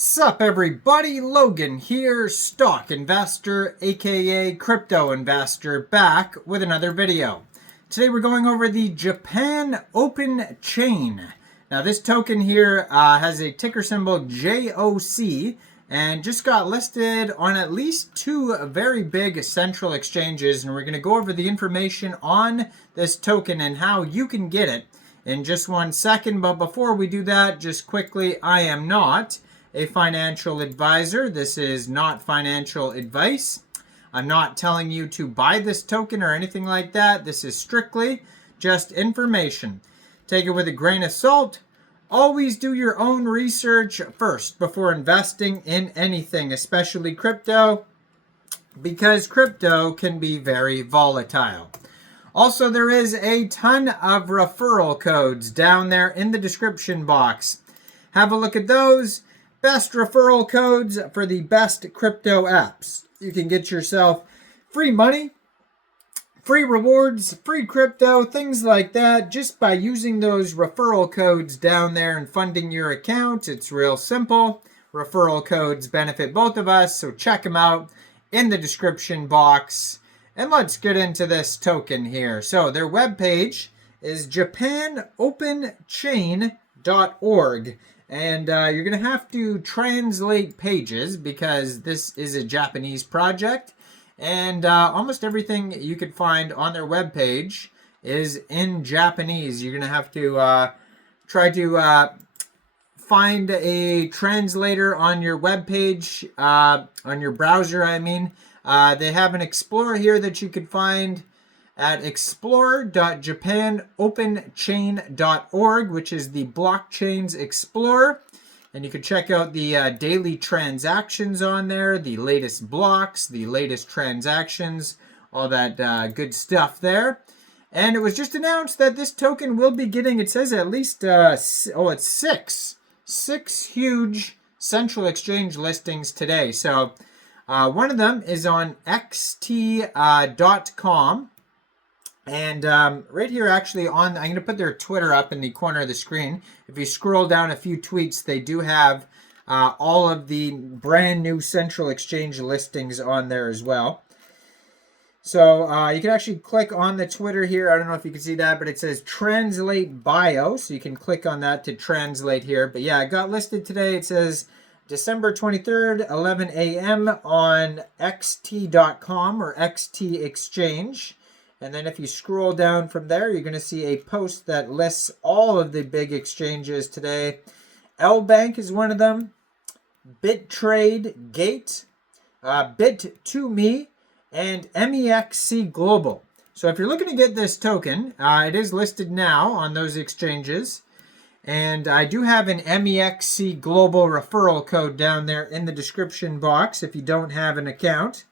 Sup everybody, Logan here, stock investor aka crypto investor, back with another video. Today we're going over the Japan Open Chain. Now this token here has a ticker symbol JOC and just got listed on at least two very big central exchanges, and we're going to go over the information on this token and how you can get it in just 1 second. But before we do that, just quickly, I am not a financial advisor. This is not financial advice. I'm not telling you to buy this token or anything like that. This is strictly just information. Take it with a grain of salt. Always do your own research first before investing in anything, especially crypto, because crypto can be very volatile. Also, there is a ton of referral codes down there in the description box. Have a look at those. Best referral codes for the best crypto apps. You can get yourself free money, free rewards, free crypto, things like that, just by using those referral codes down there and funding your account. It's real simple. Referral codes benefit both of us, so check them out in the description box. And let's get into this token here. So their webpage is japanopenchain.org. And you're going to have to translate pages because this is a Japanese project. And almost everything you could find on their webpage is in Japanese. You're going to have to try to find a translator on your webpage, on your browser, I mean. They have an Explorer here that you could find at explorer.japanopenchain.org, which is the blockchain's explorer. And you can check out the daily transactions on there, the latest blocks, the latest transactions, all that good stuff there. And it was just announced that this token will be getting, it says at least, it's six huge central exchange listings today. So one of them is on xt.com. And right here, actually, I'm going to put their Twitter up in the corner of the screen. If you scroll down a few tweets, they do have all of the brand new central exchange listings on there as well. So you can actually click on the Twitter here. I don't know if you can see that, but it says translate bio. So you can click on that to translate here. But yeah, it got listed today. It says December 23rd, 11 a.m. on xt.com or XT Exchange. And then if you scroll down from there, you're going to see a post that lists all of the big exchanges today. LBANK is one of them. BitTrade, Gate, Bit2Me, and Mexc Global. So if you're looking to get this token, it is listed now on those exchanges. And I do have an Mexc Global referral code down there in the description box if you don't have an account.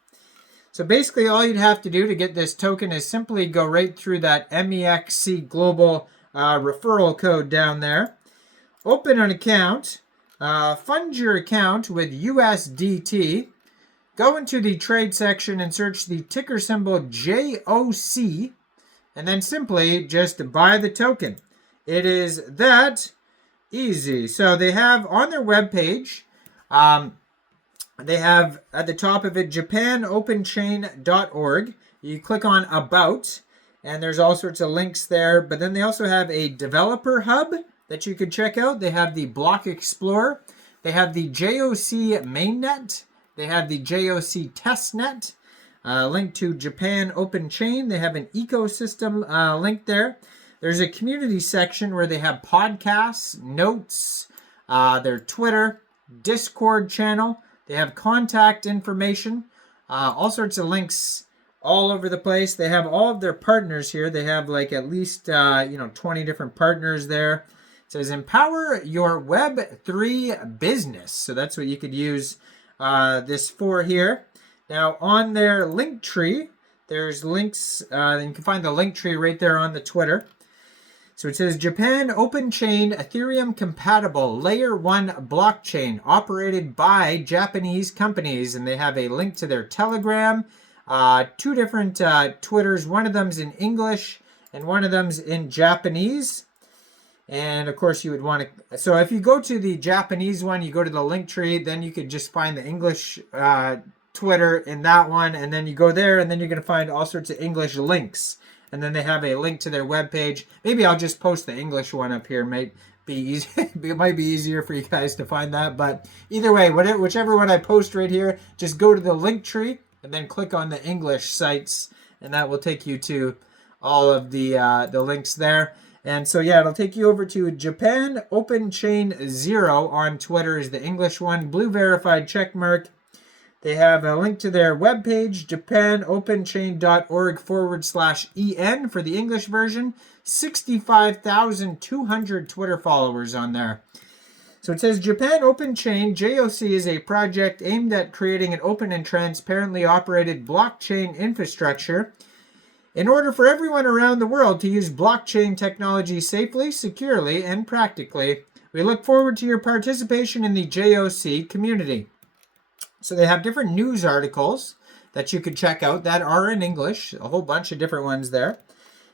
So basically all you'd have to do to get this token is simply go right through that Mexc Global referral code down there. Open an account. Fund your account with USDT. Go into the trade section and search the ticker symbol JOC. And then simply just buy the token. It is that easy. So they have on their webpage, they have at the top of it, japanopenchain.org. You click on About, and there's all sorts of links there. But then they also have a developer hub that you could check out. They have the Block Explorer. They have the JOC mainnet. They have the JOC testnet. Link to Japan Open Chain. They have an ecosystem link there. There's a community section where they have podcasts, notes, their Twitter, Discord channel. They have contact information, all sorts of links all over the place. They have all of their partners here. They have like at least 20 different partners there. It says empower your Web3 business. So that's what you could use this for here. Now on their link tree, there's links. You can find the link tree right there on the Twitter. So it says Japan Open Chain Ethereum compatible layer 1 blockchain operated by Japanese companies. And they have a link to their Telegram, two different Twitters. One of them's in English and one of them's in Japanese. And of course you would want to, so if you go to the Japanese one, you go to the link tree, then you could just find the English Twitter in that one, and then you go there, and then you're going to find all sorts of English links. And then they have a link to their webpage. Maybe I'll just post the English one up here. Might be easy. It might be easier for you guys to find that. But either way, whichever one I post right here, just go to the link tree and then click on the English sites, and that will take you to all of the links there. And so, yeah, it'll take you over to Japan Open Chain 0 on Twitter is the English one. Blue verified check mark. They have a link to their webpage, japanopenchain.org/EN for the English version. 65,200 Twitter followers on there. So it says Japan Open Chain, JOC, is a project aimed at creating an open and transparently operated blockchain infrastructure in order for everyone around the world to use blockchain technology safely, securely, and practically. We look forward to your participation in the JOC community. So they have different news articles that you could check out that are in English, a whole bunch of different ones there.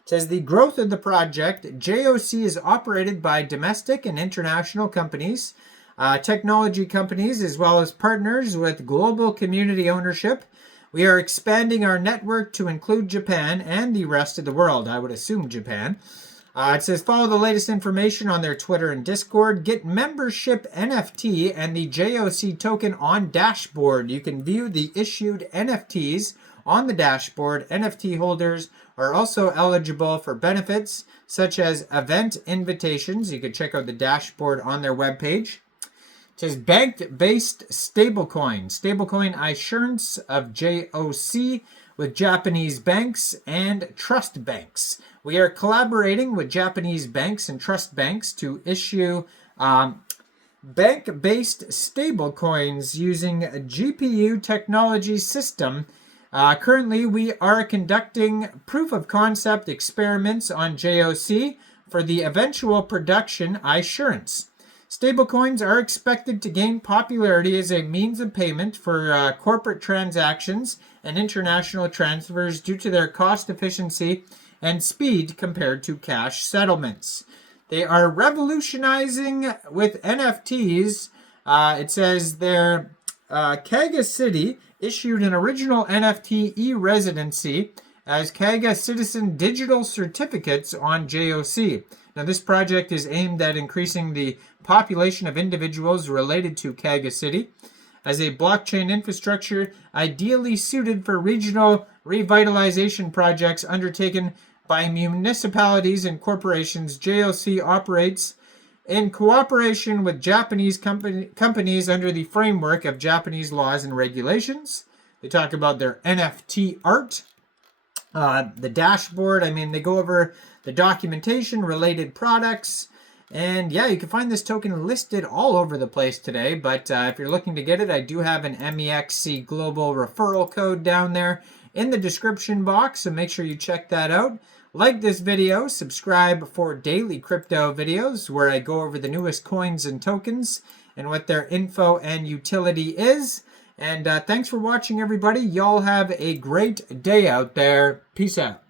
It says the growth of the project, JOC is operated by domestic and international companies, technology companies, as well as partners with global community ownership. We are expanding our network to include Japan and the rest of the world. I would assume Japan. It says follow the latest information on their Twitter and Discord. Get membership NFT and the JOC token on dashboard. You can view the issued NFTs on the dashboard. NFT holders are also eligible for benefits such as event invitations. You can check out the dashboard on their webpage. It says bank-based stablecoin assurance of JOC with Japanese banks and trust banks. We are collaborating with Japanese banks and trust banks to issue bank-based stablecoins using a GPU technology system. Currently, we are conducting proof of concept experiments on JOC for the eventual production assurance. Stablecoins are expected to gain popularity as a means of payment for corporate transactions and international transfers due to their cost efficiency and speed compared to cash settlements. They are revolutionizing with NFTs. It says their Kaga City issued an original NFT e-residency as Kaga Citizen Digital Certificates on JOC. Now, this project is aimed at increasing the population of individuals related to Kaga City as a blockchain infrastructure ideally suited for regional revitalization projects undertaken by municipalities and corporations. JOC operates in cooperation with Japanese companies under the framework of Japanese laws and regulations. They talk about their NFT art, the dashboard. I mean, they go over the documentation, related products, and yeah, you can find this token listed all over the place today, but if you're looking to get it, I do have an Mexc global referral code down there in the description box, so make sure you check that out. Like this video, subscribe for daily crypto videos where I go over the newest coins and tokens and what their info and utility is. And thanks for watching, everybody. Y'all have a great day out there. Peace out.